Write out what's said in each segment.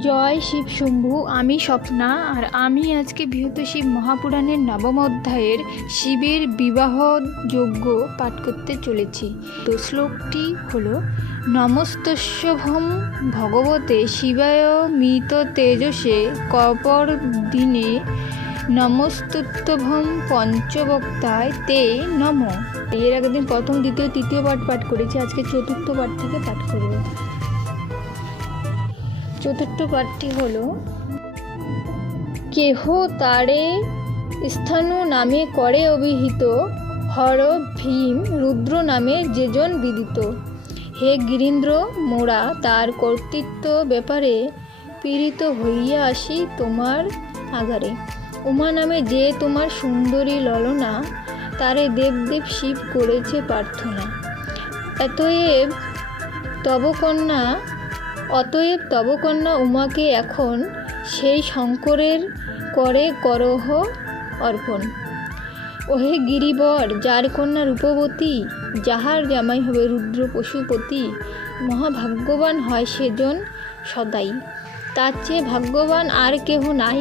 জয় শিব শম্ভু। আমি স্বপ্না, আর আমি আজকে বৃহৎ শিব মহাপুরাণের নবম অধ্যায়ের শিবের বিবাহ যজ্ঞ পাঠ করতে চলেছি। তো শ্লোকটি হলো, নমস্তস্যভম ভগবতে শিবায় মৃত তেজসে কপর দিনে নমস্তুত্যভম পঞ্চবক্তায় তে নম। এর আগের দিন প্রথম, দ্বিতীয়, তৃতীয় পাঠ করেছি। আজকে চতুর্থ পাঠ থেকে পাঠ করব। চতুর্থ পাঠটি হলো, কেহ তারে স্থানু নামে করে অভিহিত, হর ভীম রুদ্র নামে যেজন বিদিত। হে গিরীন্দ্র, মোরা তার কর্তৃত্ব ব্যাপারে পীড়িত হইয়া আসি তোমার আগারে। উমা নামে যে তোমার সুন্দরী ললনা, তারে দেবদেব শিব করেছে প্রার্থনা। অতএব তব কন্যা উমাকে এখন সেই শঙ্করের করে করহ অর্পণ। ওহে গিরিবর, যার কন্যা রূপবতী, যাহার জামাই হবে রুদ্র পশুপতি, মহাভাগ্যবান হয় সেজন সদাই। তার চেয়ে ভাগ্যবান আর কেহ নাই।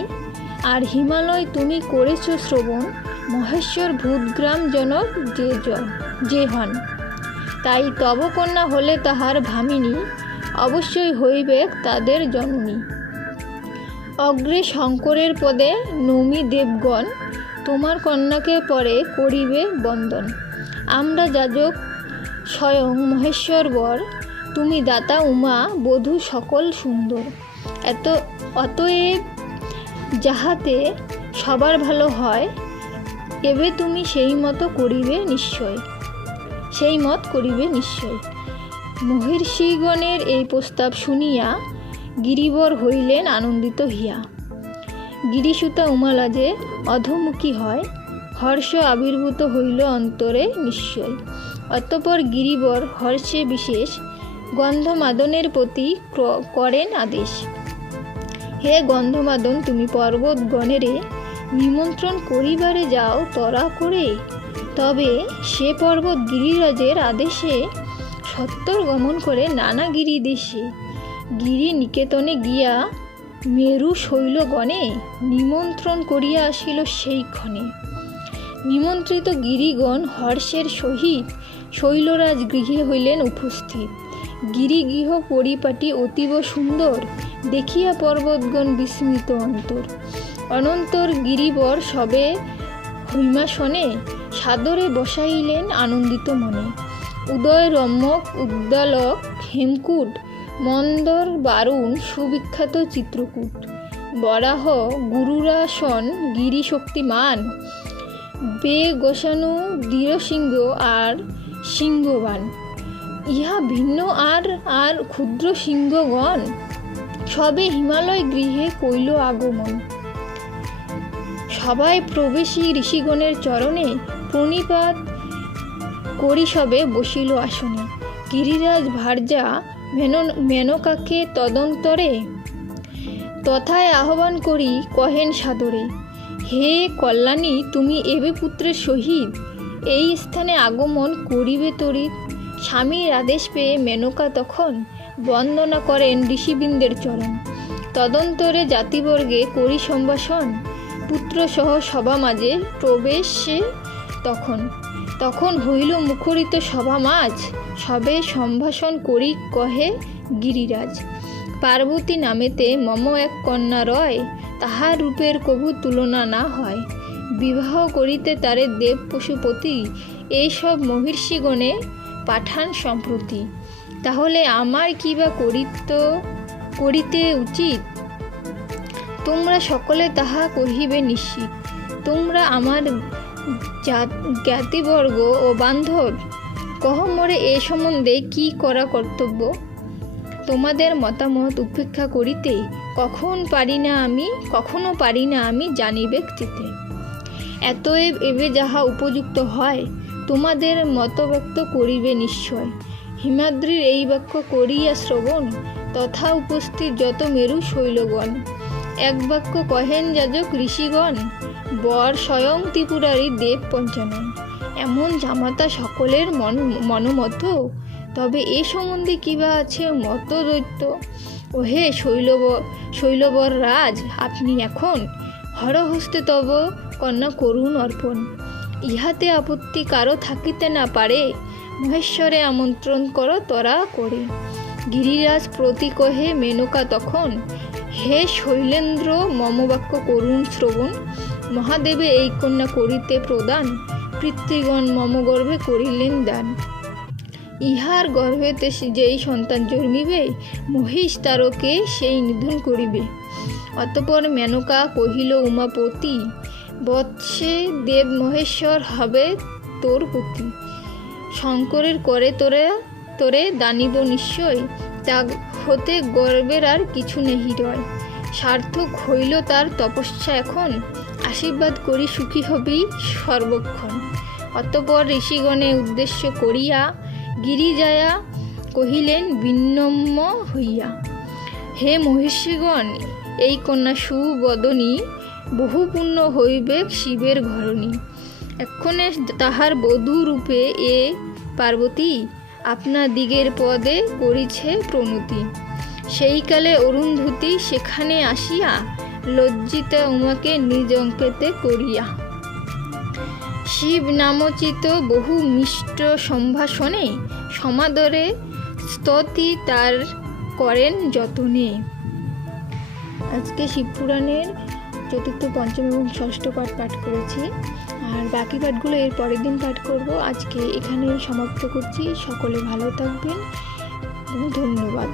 আর হিমালয় তুমি করেছ শ্রবণ, মহেশ্বর ভূতগ্রাম জনক যে হন। তাই তব কন্যা হলে তাহার ভামিনী, অবশ্যই হইবে তাদের জননী। অগ্রে শঙ্করের পদে নমি দেবগণ, তোমার কন্যাকে পরে করিবে বন্দন। আমরা যাজক স্বয়ং মহেশ্বর বর, তুমি দাতা উমা বধূ সকল সুন্দর। অতএব যাহাতে সবার ভালো হয়, এবে তুমি সেই মত করিবে নিশ্চয়। মহর্ষিগণের এই প্রস্তাব শুনিয়া গিরিবর হইলেন আনন্দিত হিয়া। গিরিসুতা উমালাজে অধোমুখী হয়, হর্ষ আবির্ভূত হইল অন্তরে নিশ্চয়। অতঃপর গিরিবর হর্ষে বিশেষ, গন্ধমাদনের প্রতি করেন আদেশ। হে গন্ধমাদন, তুমি পর্বতগণেরে নিমন্ত্রণ করিবারে যাও তরা করে। তবে সে পর্বত গিরিরাজের আদেশে সত্তর গমন করে নানা গিরি দেশে। গিরি নিকেতনে গিয়া মেরু শৈলগণে নিমন্ত্রণ করিয়া আসিল সেই ক্ষণে। নিমন্ত্রিত গিরিগণ হর্ষের সহিত শৈলরাজ গৃহে হইলেন উপস্থিত। গিরিগৃহ পরিপাটি অতীব সুন্দর, দেখিয়া পর্বতগণ বিস্মিত অন্তর। অনন্তর গিরিবর সবে হৈমাসনে, সাদরে বসাইলেন আনন্দিত মনে। উদয় রম্যক উদ্দালক হেমকূট, মন্দর বারুণ সুবিখ্যাত চিত্রকূট। বরাহ গুরুরাসন গিরি শক্তিমান, বেগসানু দৃঢ়সিংহ আর সিংহবান। ইহা ভিন্ন আর ক্ষুদ্র সিংহগণ, সবে হিমালয় গৃহে কইল আগমন। সবাই প্রবেশী ঋষিগণের চরণে প্রণিপাত করি সবে বসিল আসনে। গিরিরাজ ভার্যা মেনকাকে তদন্তরে তথায় আহ্বান করি কহেন সাদরে। হে কল্যাণী, তুমি এবে পুত্রের সহিত এই স্থানে আগমন করিবে তরিত। স্বামীর আদেশ পেয়ে মেনকা তখন বন্দনা করেন ঋষিবৃন্দের চরণ। তদন্তরে জাতিবর্গে করি সম্ভাষণ, পুত্রসহ সভা মাঝে প্রবেশে তখন হইল মুখরিত সভা মাঝ। সবে সম্ভাষণ করি কহে গিরিরাজ, পার্বতী নামেতে মম এক কন্যা রয়, তাহার রূপের কভু তুলনা না হয়। বিবাহ করিতে তারে দেব পশুপতি, এইসব মহর্ষিগণে পাঠান সম্প্রতি। তাহলে আমার কি বা করিতে উচিত, তোমরা সকলে তাহা কহিবে নিশ্চিত। তোমরা আমার জ্ঞাতিবর্গ ও বান্ধব, কহ মোরে এ সম্বন্ধে কি করা কর্তব্য। তোমাদের মতামত উপেক্ষা করিতে কখনো পারি না আমি জানিবে চিতে। এতএব এবে যাহা উপযুক্ত হয়, তোমাদের মত ব্যক্ত করিবে নিশ্চয়। হিমাদ্রির এই বাক্য করিয়া শ্রবণ, তথা উপস্থিত যত মেরু শৈলগণ। এক বাক্য কহেন যাজক ঋষিগণ, বর স্বয়ং ত্রিপুরারি দেব পঞ্চানন। এমন জামাতা সকলের মনোমত, তবে এ সম্বন্ধে কিবা আছে মত দৈত্য। ওহে শৈলবর রাজ, আপনি এখন হরহস্তে তব কন্যা করুণ অর্পণ। ইহাতে আপত্তি কারো থাকিতে না পারে, মহেশ্বরে আমন্ত্রণ করো তরা করে। গিরিরাজ প্রতি কহে মেনকা তখন, হে শৈলেন্দ্র মম বাক্য করুণ শ্রবণ। মহাদেবে এই কন্যা করিতে প্রদান, পিতৃগণ মম গর্ভে করিলেন দান। ইহার গর্ভেতে যেই সন্তান জন্মিবে, মহিষ তারকে সেই নিধন করিবে। অতঃপর মেনকা কহিল উমাপতি, বৎসে দেব মহেশ্বর হবে তোর পতি। শঙ্করের করে তোরে দানিব নিশ্চয়, তা হতে গর্বের আর কিছু নেই রয়। সার্থক হইল তার তপস্যা এখন, আশীর্বাদ করি সুখী হবি সর্বক্ষণ। অতঃপর ঋষিগণে উদ্দেশ্য করিয়া গিরিজায়া কহিলেন বিনম্র হইয়া, হে মহিষীগণ, এই কন্যা সুবদনী, বহু পুণ্য হইবে শিবের ঘরণী। এক্ষণে তাহার বধূ রূপে এ পার্বতী, আপনা দিগের পদে করিছে প্রণতি। সেইকালে অরুন্ধতী সেখানে আসিয়া, লজ্জিতা উমাকে নিজ অঙ্কেতে করিয়া। শিব নামোচিত বহু মিষ্ট সম্ভাষণে, সমাদরে স্তুতি তার করেন যতনে। আজকে শিবপুরাণের চতুর্থ, পঞ্চম এবং ষষ্ঠ পাঠ করেছি, আর বাকি পাঠগুলো এর পরের দিন পাঠ করব। আজকে এখানেই সমাপ্ত করছি। সকলে ভালো থাকবেন, ধন্যবাদ।